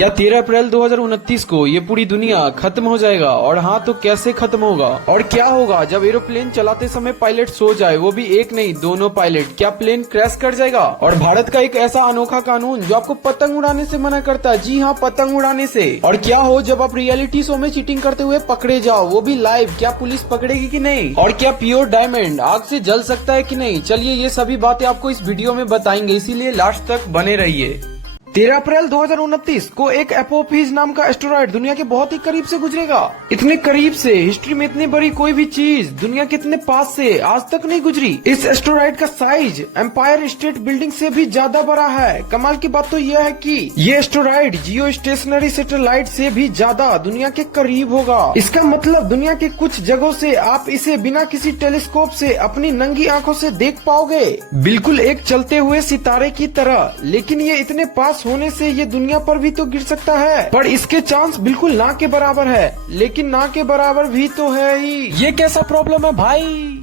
क्या 13 अप्रैल 2029 को ये पूरी दुनिया खत्म हो जाएगा? और हाँ, तो कैसे खत्म होगा? और क्या होगा जब एरोप्लेन चलाते समय पायलट सो जाए, वो भी एक नहीं दोनों पायलट? क्या प्लेन क्रैश कर जाएगा? और भारत का एक ऐसा अनोखा कानून जो आपको पतंग उड़ाने से मना करता है, जी हाँ, पतंग उड़ाने से। और क्या हो जब आप रियलिटी शो में चीटिंग करते हुए पकड़े जाओ, वो भी लाइव? क्या पुलिस पकड़ेगी कि नहीं? और क्या प्योर डायमंड आग से जल सकता है कि नहीं? चलिए ये सभी बातें आपको इस वीडियो में बताएंगे, इसीलिए लास्ट तक बने रहिए। 13 अप्रैल 2029 को एक एपोफीज नाम का एस्टेरॉयड दुनिया के बहुत ही करीब से गुजरेगा। इतने करीब से, हिस्ट्री में इतनी बड़ी कोई भी चीज दुनिया के इतने पास से आज तक नहीं गुजरी। इस एस्टेरॉयड का साइज एम्पायर स्टेट बिल्डिंग से भी ज्यादा बड़ा है। कमाल की बात तो यह है कि ये एस्टेरॉयड जियो स्टेशनरी सैटेलाइट से भी ज्यादा दुनिया के करीब होगा। इसका मतलब दुनिया के कुछ जगहों से आप इसे बिना किसी टेलीस्कोप से अपनी नंगी आंखों से देख पाओगे, बिल्कुल एक चलते हुए सितारे की तरह। लेकिन ये इतने पास होने से ये दुनिया पर भी तो गिर सकता है, पर इसके चांस बिल्कुल ना के बराबर है। लेकिन ना के बराबर भी तो है ही। ये कैसा प्रॉब्लम है भाई?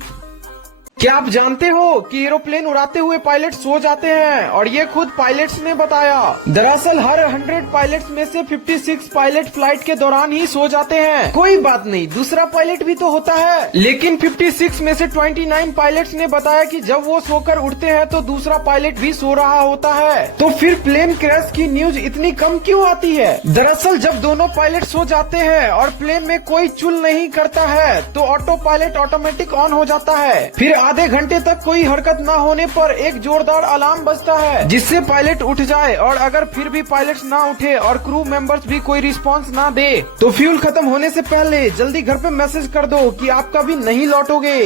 क्या आप जानते हो कि एरोप्लेन उड़ाते हुए पायलट सो जाते हैं? और ये खुद पायलट्स ने बताया। दरअसल हर 100 पायलट्स में से 56 पायलट फ्लाइट के दौरान ही सो जाते हैं। कोई बात नहीं, दूसरा पायलट भी तो होता है। लेकिन 56 में से 29 पायलट्स ने बताया कि जब वो सोकर उठते हैं तो दूसरा पायलट भी सो रहा होता है। तो फिर प्लेन क्रैश की न्यूज इतनी कम क्यों आती है? दरअसल जब दोनों पायलट सो जाते हैं और प्लेन में कोई चुल नहीं करता है तो ऑटो पायलट ऑटोमेटिक ऑन हो जाता है। फिर आधे घंटे तक कोई हरकत न होने पर एक जोरदार अलार्म बजता है, जिससे पायलट उठ जाए। और अगर फिर भी पायलट ना उठे और क्रू मेंबर्स भी कोई रिस्पांस ना दे तो फ्यूल खत्म होने से पहले जल्दी घर पे मैसेज कर दो कि आप कभी नहीं लौटोगे।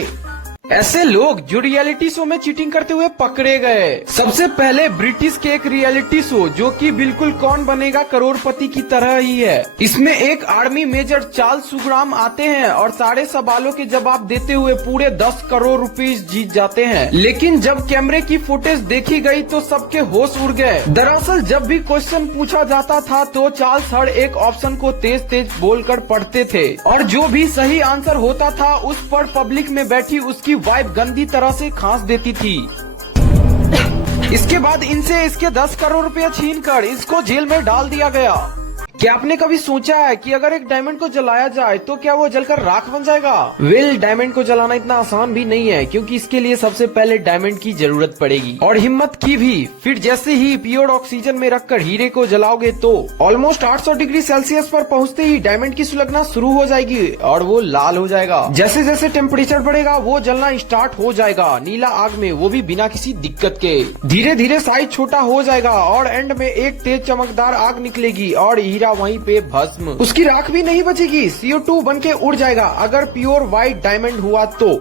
ऐसे लोग जो रियलिटी शो में चीटिंग करते हुए पकड़े गए। सबसे पहले ब्रिटिश के एक रियलिटी शो जो कि बिल्कुल कौन बनेगा करोड़पति की तरह ही है। इसमें एक आर्मी मेजर चार्ल्स सुग्राम आते हैं और सारे सवालों के जवाब देते हुए पूरे 10 करोड़ रुपीस जीत जाते हैं। लेकिन जब कैमरे की फुटेज देखी गई तो सबके होश उड़ गए। दरअसल जब भी क्वेश्चन पूछा जाता था तो चार्ल्स हर एक ऑप्शन को तेज तेज बोलकर पढ़ते थे, और जो भी सही आंसर होता था उस पर पब्लिक में बैठी उसकी वाइफ गंदी तरह से खांस देती थी। इसके बाद इनसे इसके 10 करोड़ रुपया छीनकर इसको जेल में डाल दिया गया। क्या आपने कभी सोचा है कि अगर एक डायमंड को जलाया जाए तो क्या वो जलकर राख बन जाएगा? वेल, डायमंड को जलाना इतना आसान भी नहीं है, क्योंकि इसके लिए सबसे पहले डायमंड की जरूरत पड़ेगी और हिम्मत की भी। फिर जैसे ही प्योर ऑक्सीजन में रखकर हीरे को जलाओगे तो ऑलमोस्ट 800 डिग्री सेल्सियस पर पहुंचते ही डायमंड की सुलगना शुरू हो जाएगी और वो लाल हो जाएगा। जैसे जैसे टेम्परेचर बढ़ेगा वो जलना स्टार्ट हो जाएगा नीला आग में, वो भी बिना किसी दिक्कत के। धीरे धीरे साइज छोटा हो जाएगा और एंड में एक तेज चमकदार आग निकलेगी और हीरा वहीं पे भस्म। उसकी राख भी नहीं बचेगी, CO2 बन के उड़ जाएगा अगर प्योर व्हाइट डायमंड हुआ तो।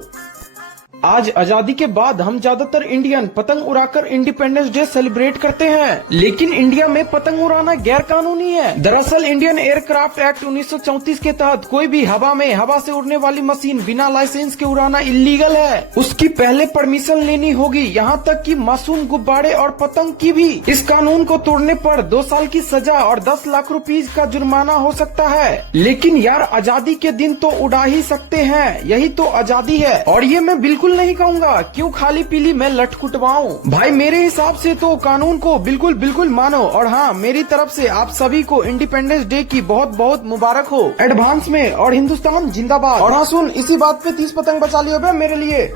आज आजादी के बाद हम ज्यादातर इंडियन पतंग उड़ाकर इंडिपेंडेंस डे सेलिब्रेट करते हैं, लेकिन इंडिया में पतंग उड़ाना गैर कानूनी है। दरअसल इंडियन एयरक्राफ्ट एक्ट 1934 के तहत कोई भी हवा में हवा से उड़ने वाली मशीन बिना लाइसेंस के उड़ाना इलीगल है। उसकी पहले परमिशन लेनी होगी, यहाँ तक कि मासूम गुब्बारे और पतंग की भी। इस कानून को तोड़ने पर 2 साल की सजा और 10 लाख रुपीज का जुर्माना हो सकता है। लेकिन यार, आजादी के दिन तो उड़ा ही सकते हैं, यही तो आजादी है। और ये मैं बिल्कुल नहीं कहूँगा क्यों खाली पीली मैं लट कुटवाऊं। भाई मेरे हिसाब से तो कानून को बिल्कुल बिल्कुल मानो। और हाँ, मेरी तरफ से आप सभी को इंडिपेंडेंस डे की बहुत बहुत मुबारक हो एडवांस में। और हिंदुस्तान जिंदाबाद। और हाँ सुन, इसी बात पे 30 पतंग बचा लियो बे मेरे लिए।